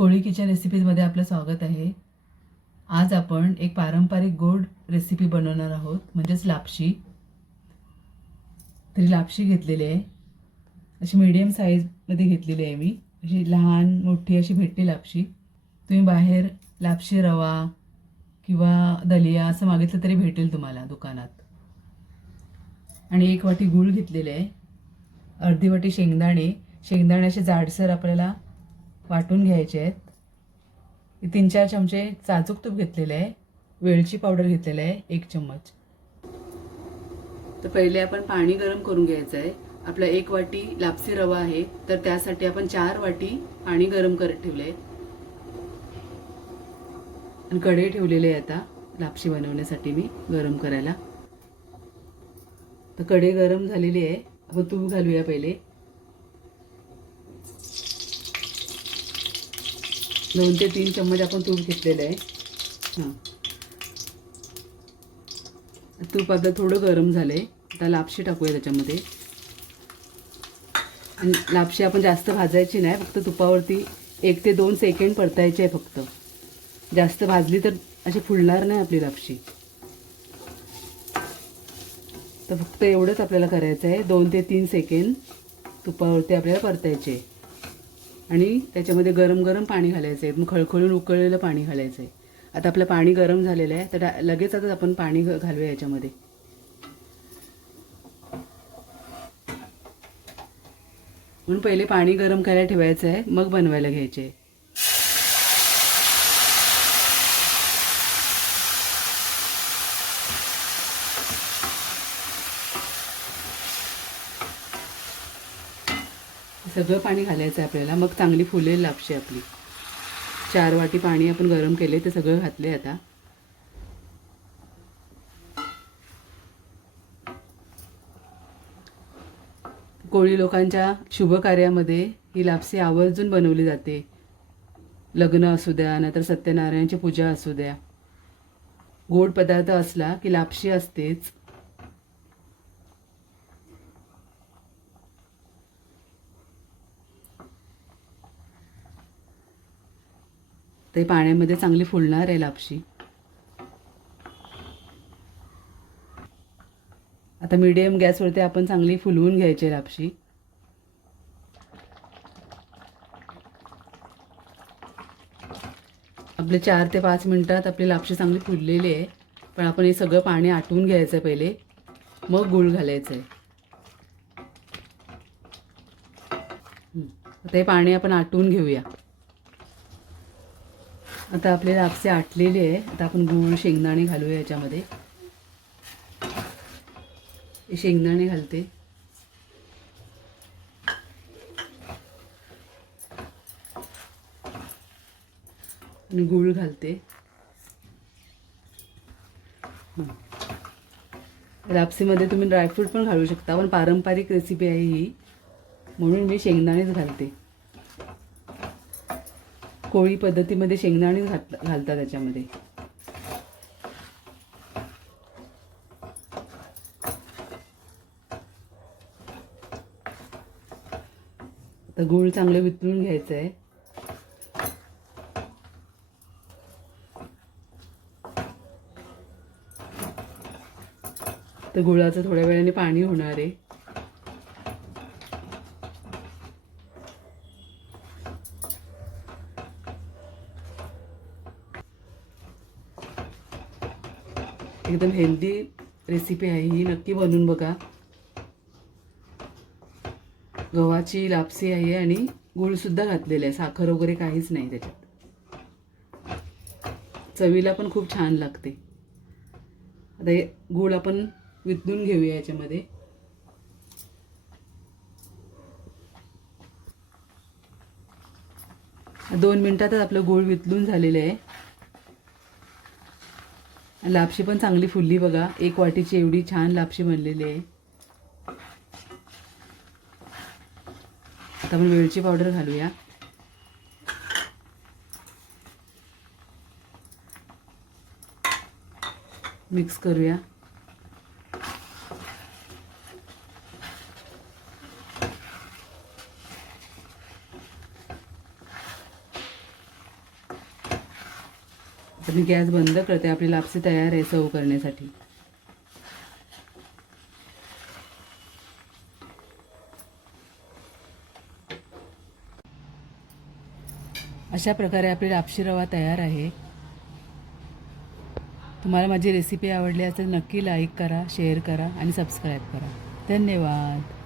कोळी kitchen रेसिपीजमध्ये आपलं स्वागत आहे. आज आपण एक पारंपरिक गोड रेसिपी बनवणार आहोत म्हणजेच लापशी. तरी लापशी घेतलेली आहे. अशी मीडियम साईजमध्ये घेतलेली आहे मी. अशी लहान मोठी अशी भेटते लापशी. तुम्ही बाहेर लापशी रवा किंवा दलिया असं मागितलं तरी भेटेल तुम्हाला दुकानात. आणि एक वाटी गूळ घेतलेले आहे. अर्धी वाटी शेंगदाणे. शेंगदाणे असे जाडसर आपल्याला वाटून घ्यायचे आहेत. तीन चार चमचे चाजूक तूप घेतलेलं आहे. वेलची पावडर घेतलेलं आहे. एक चम्मच. तर पहिले आपण पाणी गरम करून घ्यायचं आहे. आपला एक वाटी लापसी रवा आहे. तर त्यासाठी आपण चार वाटी पाणी गरम करत ठेवले आणि कढई ठेवलेले आहे आता. लापशी बनवण्यासाठी मी गरम करायला. तर कढई गरम झालेली आहे. आपण तूप घालूया पहिले. दोन ते तीन चम्मच आपण तूप घेतलेलं आहे. हां. तूप आता थोडं गरम झालं आहे आता लापशी टाकूया त्याच्यामध्ये. आणि लापशी आपण जास्त भाजायची नाही फक्त तुपावरती एक ते दोन सेकंड परतायचे आहे फक्त. जास्त भाजली तर अशी फुलणार नाही आपली लापशी. तर फक्त एवढंच आपल्याला करायचं आहे. दोन ते तीन सेकंड तुपावरती आपल्याला परतायचे आहे. आणि त्याच्यामध्ये गरम गरम पाणी घालायचं आहे मग खळखळून उकळलेलं पाणी घालायचं आहे आता आपलं पाणी गरम झालेलं आहे तर डा- लगेच आता आपण पाणी घ- घालूया याच्यामध्ये. म्हणून पहिले पाणी गरम करायला ठेवायचं आहे मग बनवायला घ्यायचे आहे. सगळं पाणी घालायचं आहे आपल्याला. मग चांगली फुलेल लापशी आपली. चार वाटी पाणी आपण गरम केले ते सगळं घातले आता. कोळी लोकांच्या शुभ कार्यामध्ये ही लापसी आवर्जून बनवली जाते. लग्न असू द्या नाहीतर सत्यनारायणची पूजा असू द्या. गोड पदार्थ असला की लापशी असतेच. ते पाण्यामध्ये चांगली फुलणार आहे लापशी. आता मीडियम गॅसवरती आपण चांगली फुलवून घ्यायची आहे लापशी. आपले चार ते पाच मिनिटात आपली लापशी चांगली फुललेली आहे. पण आपण हे सगळं पाणी आटवून घ्यायचं आहे पहिले. मग गूळ घालायचं आहे. ते पाणी आपण आटवून घेऊया. आता आपले लापसे आटलेले आहे. आता आपण गूळ शेंगदाणे घालूया याच्यामध्ये. शेंगदाणे घालते. आणि गूळ घालते. लापसीमध्ये तुम्ही ड्रायफ्रूट पण घालू शकता. पण पारंपरिक रेसिपी आहे ही. म्हणून मी शेंगदाणेच घालते. कोळी पद्धतीमध्ये शेंगदाणे घात घालतात त्याच्यामध्ये. तर गूळ चांगले वितळून घ्यायचं आहे तर गुळाचं थोड्या वेळाने पाणी होणार आहे. एकदम हेल्दी रेसिपी आहे. ही नक्की बनवून बघा. गव्हाची लापसी आहे आणि गुळसुद्धा घातलेलं आहे. साखर वगैरे काहीच नाही त्याच्यात. चवीला पण खूप छान लागते. आता हे गूळ आपण वितळून घेऊया याच्यामध्ये. दोन मिनिटातच आपलं गूळ वितळून झालेलं आहे. लापशी पण चांगली फुलली बघा. एक वाटीची एवढी छान लापशी बनलेली आहे. आता आपण वेलची पावडर घालूया. मिक्स करूया. तर मी गॅस बंद करते आपली लापसी तयार आहे सर्व करण्यासाठी. अशा प्रकारे आपली लापशी रवा तयार आहे. तुम्हाला माझी रेसिपी आवडली असेल नक्की लाईक करा शेअर करा आणि सबस्क्राईब करा. धन्यवाद.